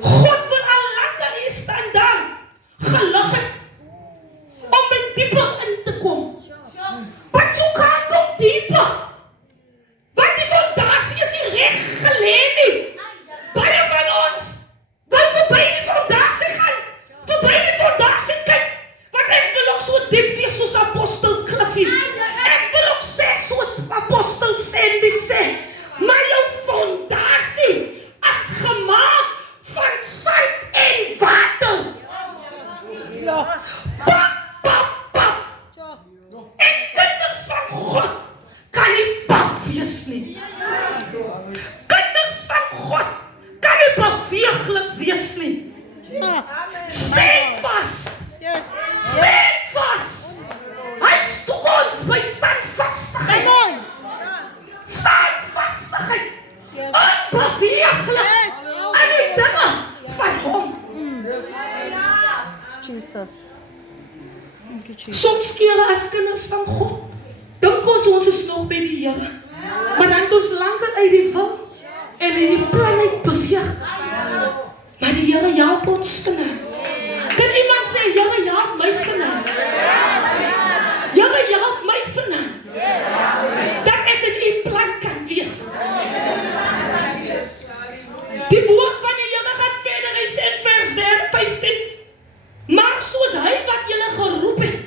God wil al langer hier staan daar, gelukkig, om my dieper in te kom. Want so gaan kom dieper. Want die fondasie is nie reg gelê nie. Baie van ons wil verby die fondasie gaan, verby die fondasie kyk, want ek wil ook so diep wees soos apostel Cliffy. Ek wil ook sê soos apostel Sandy sê, maar jou fondasie is gemaak van sout en water. Pap, pap, pap. En kinders van God kan nie pap wees nie. Kinders van God kan nie beweeglik wees nie. Staan vas. Staan vas. Hy stoek ons by standvastigheid. Standvastigheid. Onbeweeglik aan die dinge van hom. Jesus. Thank you, Jesus. Soms kere as kinders van God, dink ons is nog by die Here. Maar dan het ons langer uit die wil en uit die plan uit beweeg. Maar die Here help ons vanaand. Kan iemand sê, Here help my vanaand? Here help my vanaand. Dat ek in u plan kan wees. Die woord van die Here gaan verder, hy sê in vers 15, maar soos hy wat julle geroep het,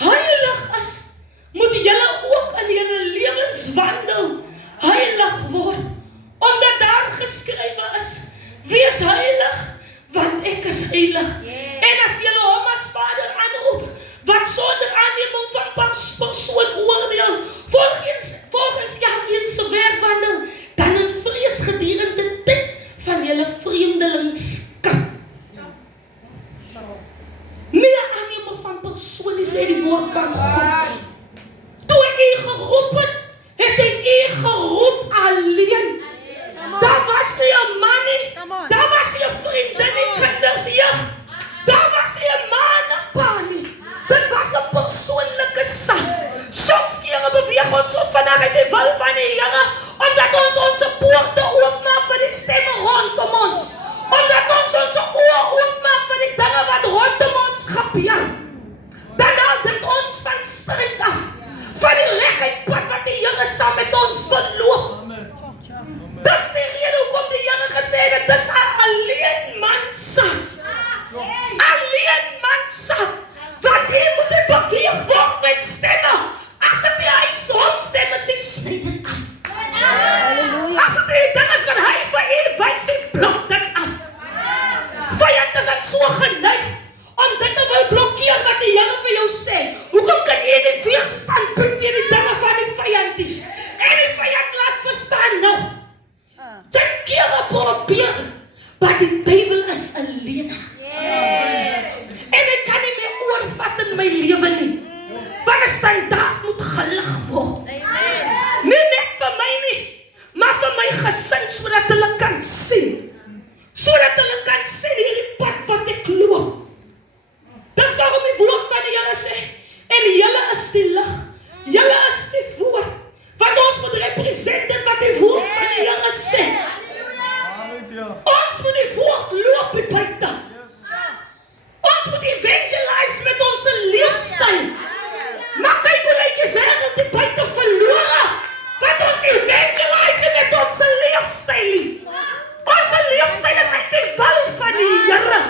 heilig is, moet julle ook in julle lewenswandel heilig word, omdat daar geskrywe is, wees heilig, want ek is heilig. En as julle hom as Vader aanroep, wat sonder aanneming van persoon oordeel, volgens elkeen se werkwandel, dan in vrees gedurende tyd van julle vreemdelingskap. Nie aanneming van persoon, sê die woord van God. Toe hy geroep het, het hy geroep alleen. Daar was nie 'n man nie, daar was nie 'n vriendin nie, kinders hier. Daar was nie 'n man en pa nie. Dit was 'n persoonlike saak. Soms kere beweeg ons so vanaf uit die wil van die Here, omdat ons ons poorte oopmaak vir die stemme rondom ons. Omdat ons ons oë oopmaak vir die dinge wat rondom ons gebeur. Dan haal dit ons van stryd af, van die regheid pad wat die Here saam met ons wil loop. Dis die rede hoekom die Here gesê het, dis 'n alleen man saak. Alleen man saak. Want hy moet beweeg word met stemme. As dit die huis stemme sê, sny dit af. As dit die ding is wat hy vir u wys, blok dit af. Vyand is het so geneig om dit te wil blokkeer wat die Here vir jou sê. Hoekom kan jy nie weerstand bied teen die dinge van die vyand is? En die vyand laat verstaan nou. Ten kere probeer, maar die duivel is 'n lener. En ek kan nie meer oorvat in my lewe nie. Want 'n standaard moet gelig word. Nie net vir my nie, maar vir my gesin, sodat hulle kan sien. Sodat hulle kan sien hierdie pad wat ek loop. Dis waarom die woord van die Here sê, en julle is die lig, julle is die woord, want ons moet represent wat die woord van die Here sê. Ons moet die woord loop die buite. Ons moet evangelize met ons leefstyl. Maar kyk hoe lyk die wêreld die buite verlore, want ons evangelize met ons leefstyl. Ons leefstyl is uit die wil van die Here.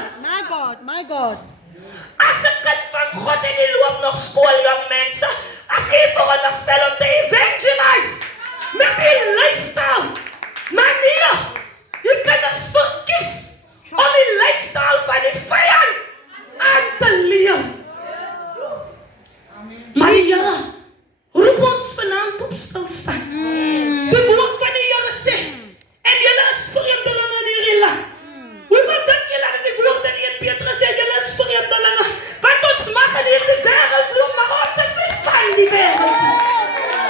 My God. As 'n kind van God en die loop nog skool, jong mense, as jy veronderstel om te evangelize met die lifestyle, maar nee, jy kan ons verkies om die lifestyle van die vyand aan te leef. Maar die Here roep ons vanaand op stilstaan. Die woord van die Here sê, en julle is vreemdelinge in hierdie land. Hoekom dink julle dat die woord in 1 Petrus sê, julle is vreemdelinge? Want ons mag in hierdie wêreld loop, maar ons is nie van die wêreld.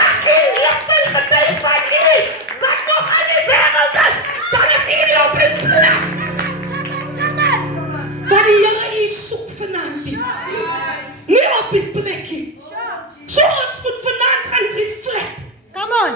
As die leefstyl getuig van u, wat nog aan die wêreld is, dan is u nie op die plek. Wat die Here u soek vanaand, nie op die plekkie. So ons moet vanaand gaan reflect. Come on.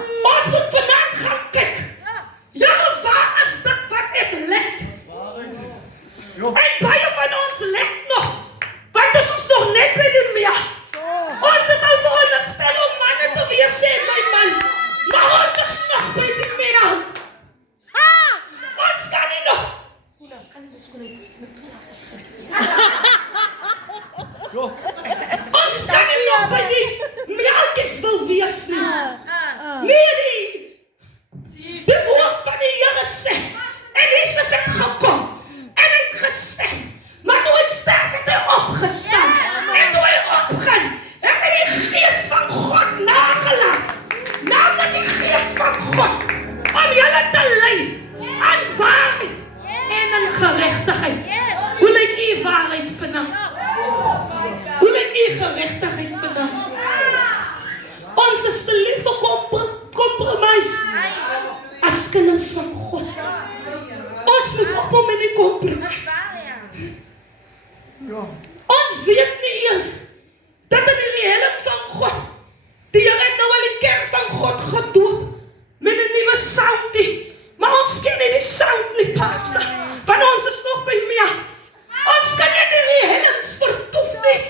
vir compromise. As kinders van God. Ons moet ophou met die compromise. Ons weet nie eers dat in die helm van God, die Here het nou al die kerk van God gedoop met 'n nuwe sound nie. Maar ons ken nie die sound nie, pastor. Want ons is nog by Mia. Ons kan nie in die helms vertoef nie.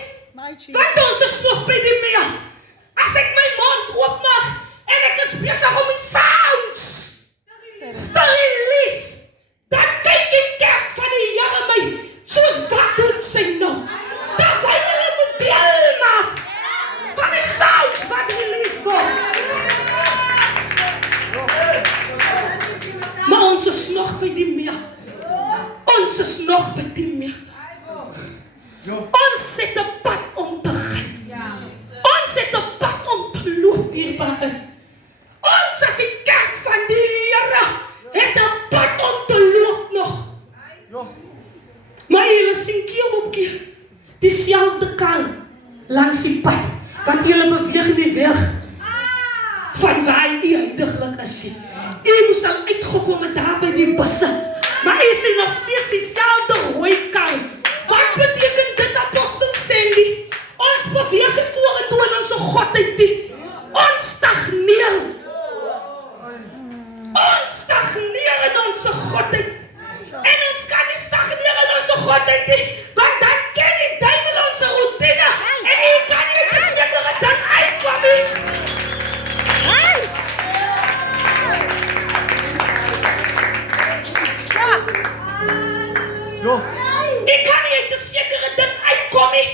Want ons is nog by die Mia. As ek my mond oopmaak en ek is besig om die sounds te release, dan kyk die kerk van die Here my, soos wat doen sy nou? Dan sy hulle moet deel maak van die sounds wat release word. Maar ons is nog by die Mia. Ons is nog by die Mia. Ons het 'n pad om te gaan. Ons het 'n pad om te loop hierban is. Ons as die kerk van die Here het 'n pad om te loop nog. Maar julle sien keer op keer dieselfde kal langs die pad, want julle beweeg nie weg van waar jy heiliglik is. Jy moes al uitgekom het daar by die busse, maar jy sien nog steeds dieselfde rooi kal. Wat beteken dit, apostel Sandy? Ons beweeg nie vorentoe in onze godheid nie. Ons stagneer. Ons stagneer in onze godheid. En ons kan nie stagneer in onze godheid nie, want dan ken die duivel onze routine en jy kan nie die sekere dan uitkom nie. Jy kan nie uit 'n sekere ding uitkom nie,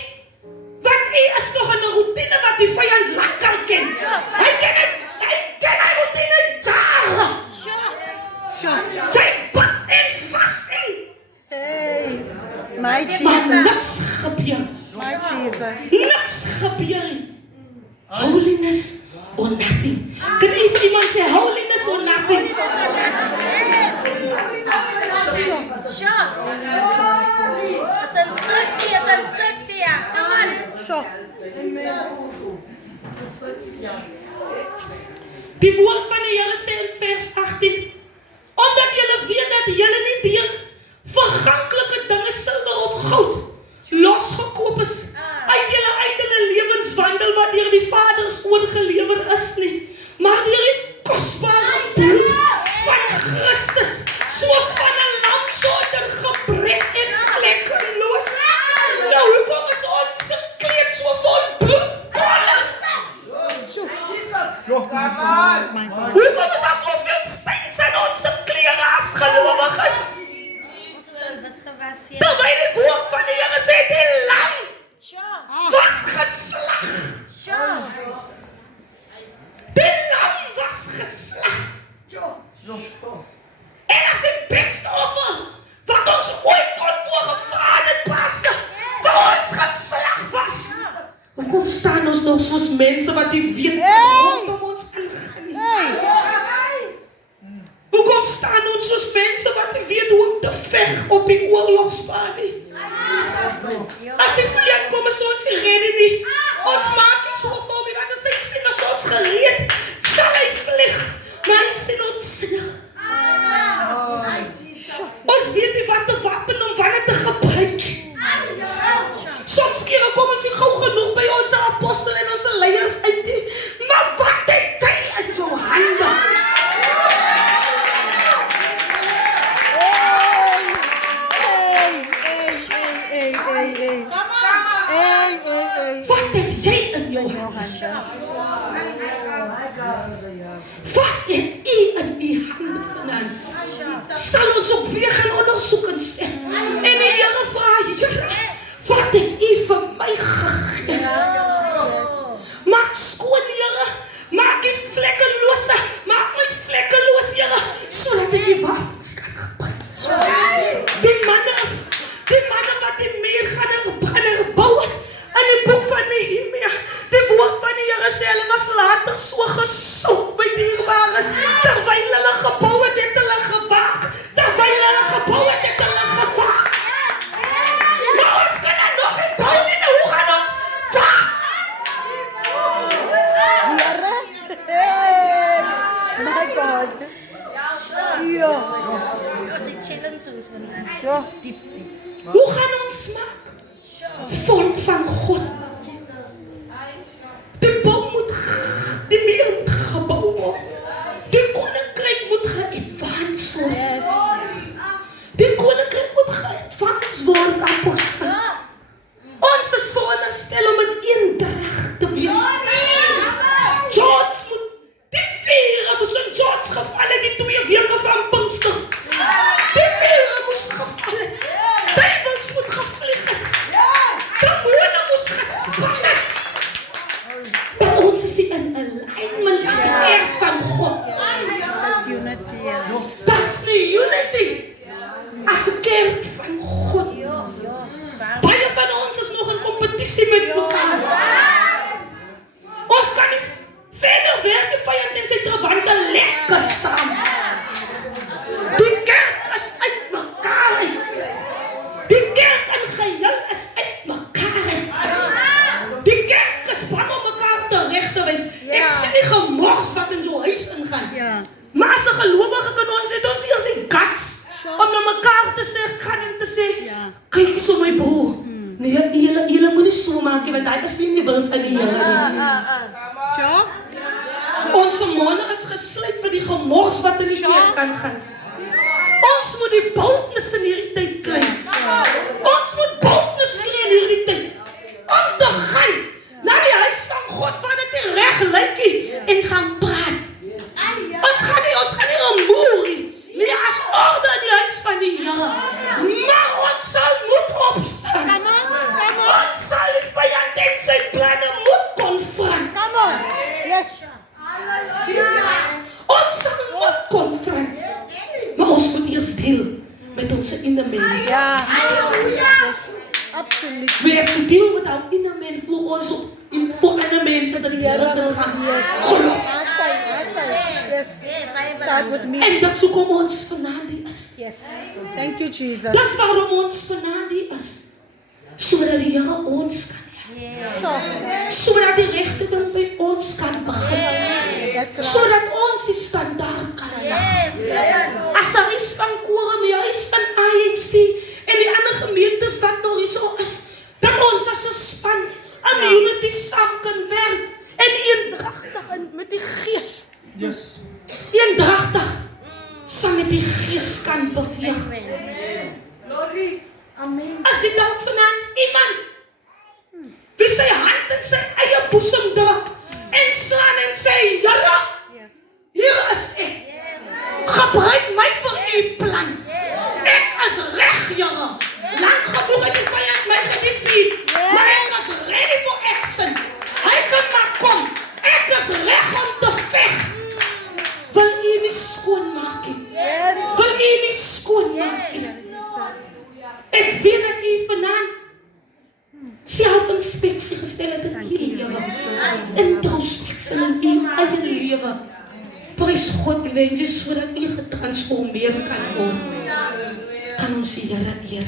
want jy is nog in 'n routine wat die vyand lankal ken. Hy ken hy routine jare. Jy bid en vas in. Hey, my Maar Jesus. niks gebeur. My Jesus. Niks gebeur nie. Holiness or nothing. Kan jy vir iemand sê holiness or nothing? Is instructie, ja. Come on. Sure. Die woord van die Here sê in vers 18, omdat julle weet dat julle nie deur verganklike dinge, silwer of goud, losgekoop is uit julle eie lewenswandel wat deur die Vaders oorgelewer is nie, maar deur die kosbare bloed van Christus, soos van 'n lam sonder gebrek en vlekkeloos. Nou, hoekom is ons kleed so vol bloedkolle? My God. Hoekom is daar soveel steins in ons klere as gelowiges? Terwyl die woord van die Here sê, die lam was geslag. Die lam was geslag. En as die beste offer wat ons ooit kon voorgevra het, pastor, vir ons geslag was. Hoekom staan ons nog soos mense wat nie weet rondom ons ingaan nie? Hoekom staan ons soos mense wat nie weet hoe om te veg op die oorlogsbaan nie? As die vyand kom, is ons nie ready nie. Ons maak nie so vol nie, want as hy sien as ons gereed, sal hy vlieg. Maar hy sien ons sinnig. Ons weet nie wat te wapen om wanneer te gebruik. Soms kere kom ons nie gauw genoeg by onze apostel en onze leiers uit nie. Maar wat het jy in jou hande? Wat het jy in jou hande? Wat het jy in die hande vandaan? Sal ons ook weer gaan ondersoek en sê. En die Here vra, Here, wat het u vir my gegee? Maak skoon, Here. Maak die vlekkeloos, maak my vlekkeloos, Here, sodat ek die wapens kan gebruik. Die manne wat die muur gaan herbou in die boek van Nehemia. Die woord van die Here sê, hulle was later so gesoek by dierbares, terwyl hulle gebou het, het hulle gewaak. Terwyl hulle gebou het, het hulle gewaak. Maar ons kan dan nog nie bou nie, nou hoe gaan ons waak? Here. Ja. Hoe gaan ons maak? Volk van God. Die bouw moet, die meer moet gebouw worden. Die koninkrijk moet geadvanced worden. Yes. Die koninkrijk moet geadvanced worden, apostel. Ons is veronderstel om in eendracht te wees. George moet, die veren moest in George gevallen, die 2 weke van Pinkster. Die veren moest gevallen. Duivels moet gevlieg het. Demonen moest gespannen. Dat ons is in alignment as die kerk van God. That's unity. Yeah. Dat is die unity. As die kerk van God. Baie van ons is nog in competitie met mekaar. Ons kan nie verder werk die vyand en sy trawante lekker saam. Die kerk is uit mekaar uit. Die kerk in geheel is uit mekaar uit. Die kerk is bang om mekaar terecht te wees. Ek sien die gemors wat in so huis ingaan. Ja. Maar as 'n gelowige kan ons het ons hier die guts om na mekaar te sê, gaan en te sê, kyk eens op my broer. Nee, julle moenie so maak nie, want hy is nie die wil van die Here nie. Ja. Ons monde is gesluit vir die gemors wat in die kerk kan gaan. Ons moet die boldness in hierdie tyd kry. Ons moet boldness kry in hierdie tyd. Om te gaan na die huis van God waar dit nie reg lyk nie en gaan praat. Ons gaan nie remoer nie. Nee, as orde in die huis van die Here. Maar ons sal moet opstaan. Ons sal die vyand en sy planne moet konfront. Come on. Yes. Ons sal moet konfront. Maar ons moet eers deel met ons inner man. Yeah. Yes. Absolutely. We have to deal with our inner man voor ander mense dat die Here te gaan. Geloof. Yes. Start with me. En dat hoekom ons vanaand hier is. Yes. Thank you, Jesus. Dis waarom ons vanaand hier is. Sodat die Here ons kan help. Sodat die regte ding by ons kan begin. That's right. Sodat ons die standaard kan lag. As daar is van Quorum, jy is van IHT en die ander gemeentes wat nog hier so is, dat ons as 'n span in unity saam kan werk en eendragtig met die Gees. Yes. Eendragtig saam met die Gees kan beweeg. As jy dan vanaand iemand wie sy hand in sy eie boesem druk en slaan en sê, Here, Yes. hier is ek. Gebruik my vir u plan. Ek is reg, Here. Lank genoeg het die vyand my gedefeat, maar ek is ready for action. Hy kan maar kom. Ek is reg om te veg. Wil u nie skoonmaak nie? Yes. Wil u nie skoonmaak nie? Ek weet dat u vanaand selfinspeksie gestel het in u lewe. Introspeksie in u eie lewe. Prys God, evangelis, sodat u getransformeer kan word. Kan ons die Here eer.